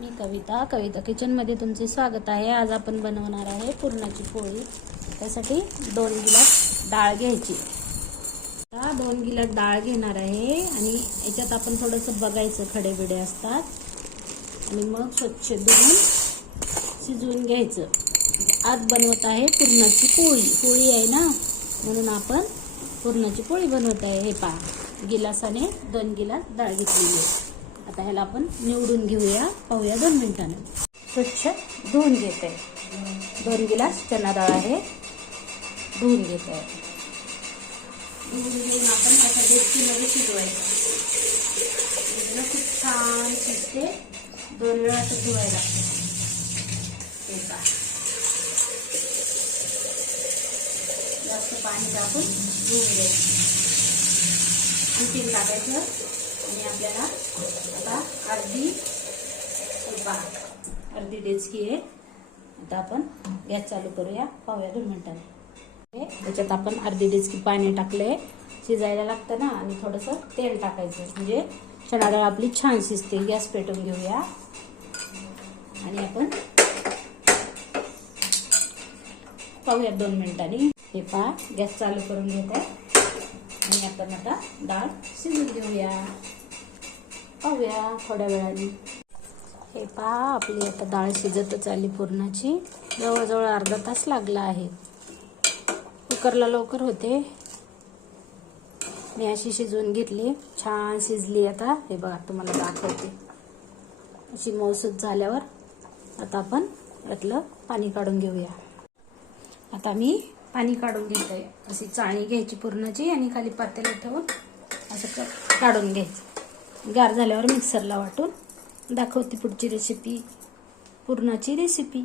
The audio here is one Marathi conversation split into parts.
मी कविता कविता किचनमध्ये तुमचे स्वागत आहे. आज आपण बनवणार आहे पुरणाची पोळी. त्यासाठी दोन गिलास डाळ घ्यायची. आता दोन गिलास डाळ घेणार आहे आणि याच्यात आपण थोडंसं बघायचं खडे बिडे असतात. आणि मग स्वच्छ धुवून शिजवून घ्यायचं. आज बनवत आहे पुरणाची पोळी. पोळी आहे ना? म्हणून आपण पुरणाची पोळी बनवत आहे. हे पहा. गिलासाने दोन गिलास डाळ घेतलेली आहे. आता ह्याला आपण निवडून घेऊया. पाहूया दोन मिनिटानं. स्वच्छ धुवून घेते. दोन गिलास चना डाळ आहे. धुवून घेते. धुवून घेऊन आपण आता डेचकीमध्ये शिजवायचं. खूप छान शिजते. दोन वेळा असं धुवायला. लागतं जास्त पाणी टाकून धुवून घ्यायचं. टाकायचं. आणि आपल्याला आता अर्धी पहा अर्धी डेचकी आहे. आता आपण गॅस चालू करूया. पाहूया दोन मिनिटांनी. त्याच्यात आपण अर्धी डेचकी पाणी टाकलंय. शिजायला लागतं ना आणि थोडंसं तेल टाकायचं. म्हणजे चणा डाळ आपली छान शिजते. गॅस पेटवून घेऊया. आणि आपण पाहूया दोन मिनिटांनी. हे पहा गॅस चालू करून घेत आहे आणि आपण आता डाळ शिजून घेऊया. पाहूया थोड्या वेळाने. हे पहा आपली आता डाळ शिजतच आली पुरणाची. जवळजवळ अर्धा तास लागला आहे. कुकरला लवकर होते. मी अशी शिजवून घेतली. छान शिजली आता. हे बघा तुम्हाला दाखवते. अशी मौसूद झाल्यावर आता आपण यातलं पाणी काढून घेऊया. आता मी पाणी काढून घेत आहे अशी चाळणी घ्यायची पुरणाची आणि खाली पातेला ठेवून असं काढून घ्यायचं. गार झाल्यावर मिक्सरला वाटून दाखवते पुढची रेसिपी पुरणाची रेसिपी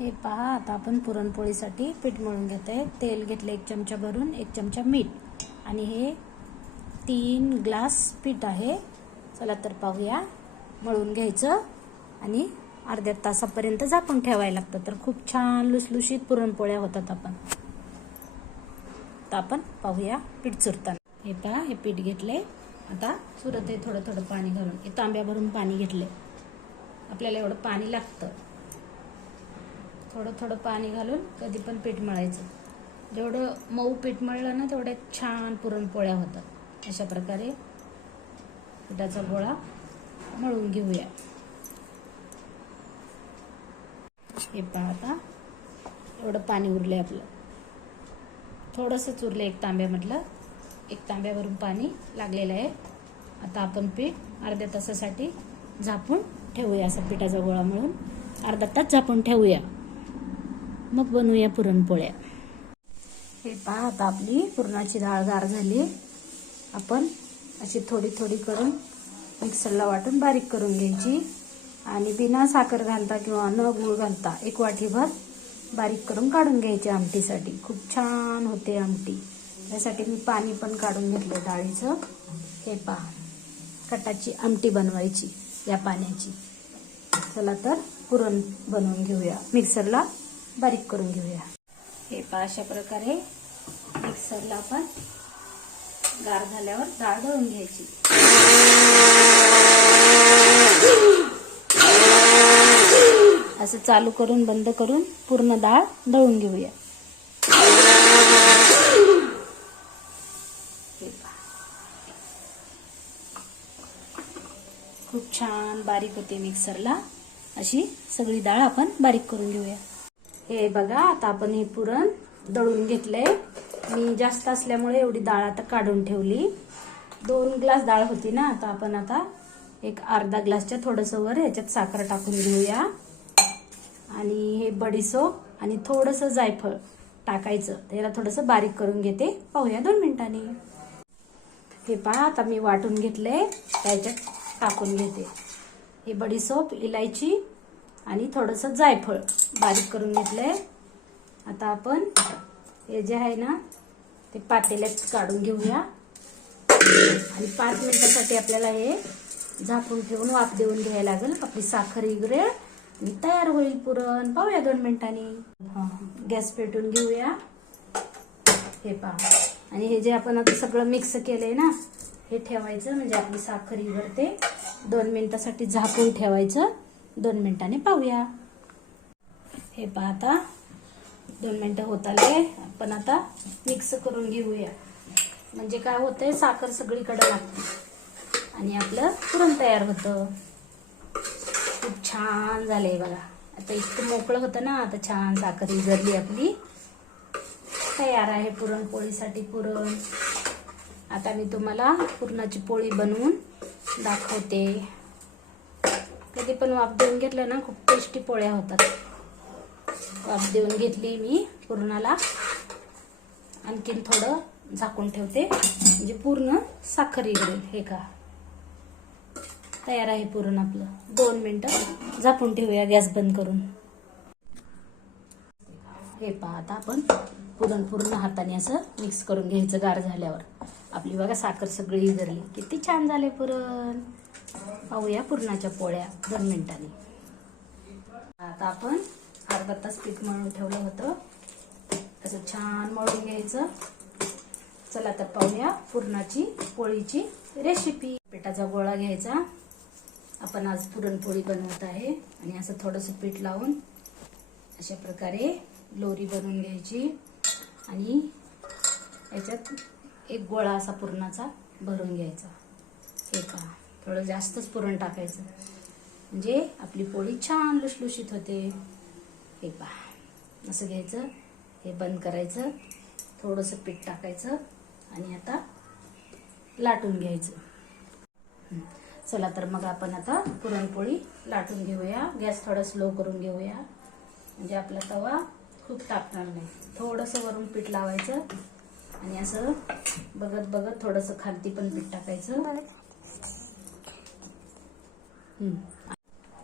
हे पहा आता आपण पुरणपोळीसाठी पीठ मळून घेत आहे तेल घेतलं एक चमचा भरून एक चमचा मीठ. आणि हे तीन ग्लास पीठ आहे. चला तर पाहूया. मळून घ्यायचं आणि अर्ध्या तासापर्यंत झाकून ठेवायला लागतं. तर खूप छान लुसलुशीत पुरणपोळ्या होतात आपण. तर आपण पाहूया पीठ चुरताना. हे पहा हे पीठ घेतले. आता चुरत आहे थोडं थोडं पाणी घालून. हे तांब्या भरून पाणी घेतले. आपल्याला एवढं पाणी लागतं. थोडं थोडं पाणी घालून कधी पण पीठ मळायचं. जेवढं मऊ पीठ मळलं ना तेवढ्या छान पुरणपोळ्या होतात. अशा प्रकारे पिठाचा गोळा मळून घेऊया. हे पहा आता. एवढं पाणी उरले आपलं. थोडंसंच उरलं एक तांब्यामधलं. एक तांब्यावरून पाणी लागलेलं आहे. आता आपण पीठ अर्ध्या तासासाठी झापून ठेवूया असं पिठाचा गोळा मिळून. अर्धा तास झापून ठेवूया. मग बनवूया पुरणपोळ्या. हे पहा आता आपली पुरणाची डाळ गार झाली. आपण अशी थोडी थोडी करून मिक्सरला वाटून बारीक करून घ्यायची. आणि बिना साखर घालता किंवा न गूळ घालता एक वाटीभर बारीक करून काढून घ्यायची आमटीसाठी. खूप छान होते आमटी. त्यासाठी मी पाणी पण काढून घेतलं डाळीचं. हे पहा. कटाची आमटी बनवायची या पाण्याची. चला तर पुरण बनवून घेऊया. मिक्सरला बारीक करून घेऊया. हे पहा अशा प्रकारे मिक्सरला आपण गार झाल्यावर डाळ दळून घ्यायची. असं चालू करून बंद करून पूर्ण डाळ दळून घेऊया हे पहा. खूप छान बारीक होते मिक्सरला. अशी सगळी डाळ आपण बारीक करून घेऊया. हे बघा आता आपण हे पुरण दळून घेतलंय. मी जास्त असल्यामुळे एवढी डाळ आता काढून ठेवली. दोन ग्लास डाळ होती ना आता आपण आता एक अर्धा ग्लासच्या थोडंसं वर ह्याच्यात साखर टाकून घेऊया. आणि हे बडीसोप आणि थोडंसं जायफळ टाकायचं. त्याला थोडंसं बारीक करून घेते. पाहूया दोन मिनिटांनी. हे पहा आता मी वाटून घेतलंय. त्याच्यात टाकून घेते. हे बडीसोप इलायची आणि थोडंसं जायफळ बारीक करून घेतलंय. आता आपण हे जे आहे ना ते पातेल्यात काढून घेऊया. आणि पाच मिनिटासाठी आपल्याला हे झाकून ठेवून वाफ देऊन घ्यायला लागेल. आपली साखर इगरे आणि तयार होईल पुरण. पाहूया दोन मिनिटांनी. गॅस पेटून घेऊया. हे पहा. आणि हे जे आपण आता सगळं मिक्स केलंय ना हे ठेवायचं म्हणजे आपली साखर इवरते. दोन मिनिटासाठी झाकून ठेवायचं. दोन मिनिटाने पाहूया. हे पहा आता. दोन मिनटं होत आले. आपण आता मिक्स करून घेऊया. म्हणजे काय होतंय साखर सगळीकडे लागते. आणि आपलं पुरण तयार होतं. खूप छान झालंय बघा. आता इतकं मोकळं होतं ना आता छान साखर इजरली आपली. तयार आहे पुरणपोळीसाठी पुरण. आता मी तुम्हाला पुरणाची पोळी बनवून दाखवते. कधी पण वाफ देऊन घेतलं ना खूप टेस्टी पोळ्या होतात. वाफ देऊन घेतली मी पुरणाला. आणखीन थोडं झाकून ठेवते. म्हणजे पूर्ण साखर इगडेल हे का. तयार आहे पुरण आपलं. दोन मिनटं झाकून ठेवूया गॅस बंद करून. हे पहा आता आपण. पुरण पूर्ण हाताने असं मिक्स करून घ्यायचं गार झाल्यावर. आपली बघा साखर सगळी इगरली किती छान झाले पुरण. पाहूया पुरणाच्या पोळ्या दोन मिनिटांनी. आता आपण अर्धा तास पीठ मळून ठेवलं होतं. असं छान मळून घ्यायचं. चला तर पाहूया पुरणाची पोळीची रेसिपी पिठाचा गोळा घ्यायचा. आपण आज पुरणपोळी बनवत आहे. आणि असं थोडंसं पीठ लावून अशा प्रकारे लोरी बनवून घ्यायची. आणि याच्यात एक गोळा असा पुरणाचा भरून घ्यायचा. हे पहा थोडं जास्तच पुरण टाकायचं. म्हणजे आपली पोळी छान लुसलुशीत होते. हे पहा असं घ्यायचं हे बंद करायचं थोडंसं पीठ टाकायचं आणि आता लाटून घ्यायचं. चला तर मग आपण आता पुरणपोळी लाटून घेऊया. गॅस थोडा स्लो करून घेऊया. म्हणजे आपला तवा खूप तापणार नाही. थोडंसं वरून पीठ लावायचं आणि असं बघत बघत थोडंसं खालती पण पीठ टाकायचं.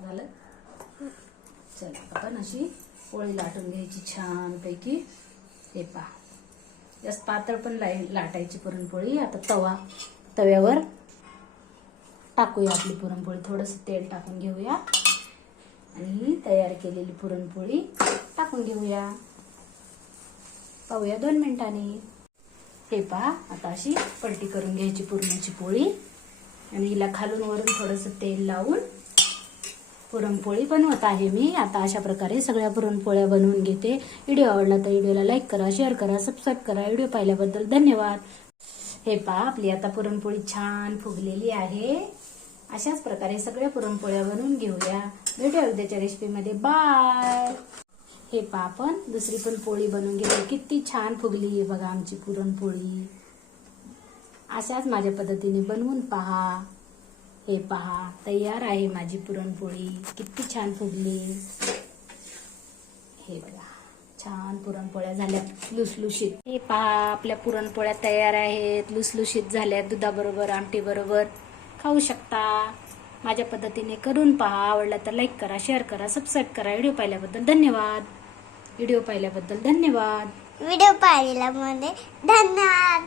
झालं? चला आपण अशी पोळी लाटून घ्यायची छानपैकी. हे पा जास्त पातळ पण लाई लाटायची पुरणपोळी. आता तवा तव्यावर टाकूया आपली पुरणपोळी. थोडंसं तेल टाकून घेऊया. आणि तयार केलेली पुरणपोळी. टाकून घेऊया पाहूया दोन मिनिटांनी. हे पहा आता अशी पलटी करून घ्यायची पुरणाची पोळी. आणि हिला खालून वरून थोडंसं तेल लावून पुरणपोळी बनवत आहे मी. आता अशा प्रकारे सगळ्या पुरणपोळ्या बनवून घेते. व्हिडिओ आवडला तर व्हिडिओला लाईक करा शेअर करा सबस्क्राईब करा. व्हिडिओ पाहिल्याबद्दल धन्यवाद. हे पहा आपली आता पुरणपोळी छान फुगलेली आहे. अशाच प्रकारे सगळ्या पुरणपोळ्या बनवून घेऊया. भेटूया उद्याच्या रेसिपीमध्ये बाय हे पहा आपण दुसरी पण पोळी बनवून घेऊ किती छान फुगली आहे बघा आमची पुरणपोळी. अशाच माझ्या पद्धतीने बनवून पहा. हे पहा तयार आहे माझी पुरणपोळी. किती छान फुगली. हे बघा छान पुरणपोळ्या झाल्या लुसलुशीत. हे पहा आपल्या पुरणपोळ्या तयार आहेत लुसलुशीत झाल्यात दुधाबरोबर आमटी बरोबर खाऊ शकता. माझ्या पद्धतीने करून पहा. आवडला तर लाईक करा शेअर करा सबस्क्राईब करा. व्हिडिओ पाहिल्याबद्दल धन्यवाद. व्हिडिओ पाहिल्याबद्दल धन्यवाद. व्हिडिओ पाहिल्यामध्ये धन्यवाद.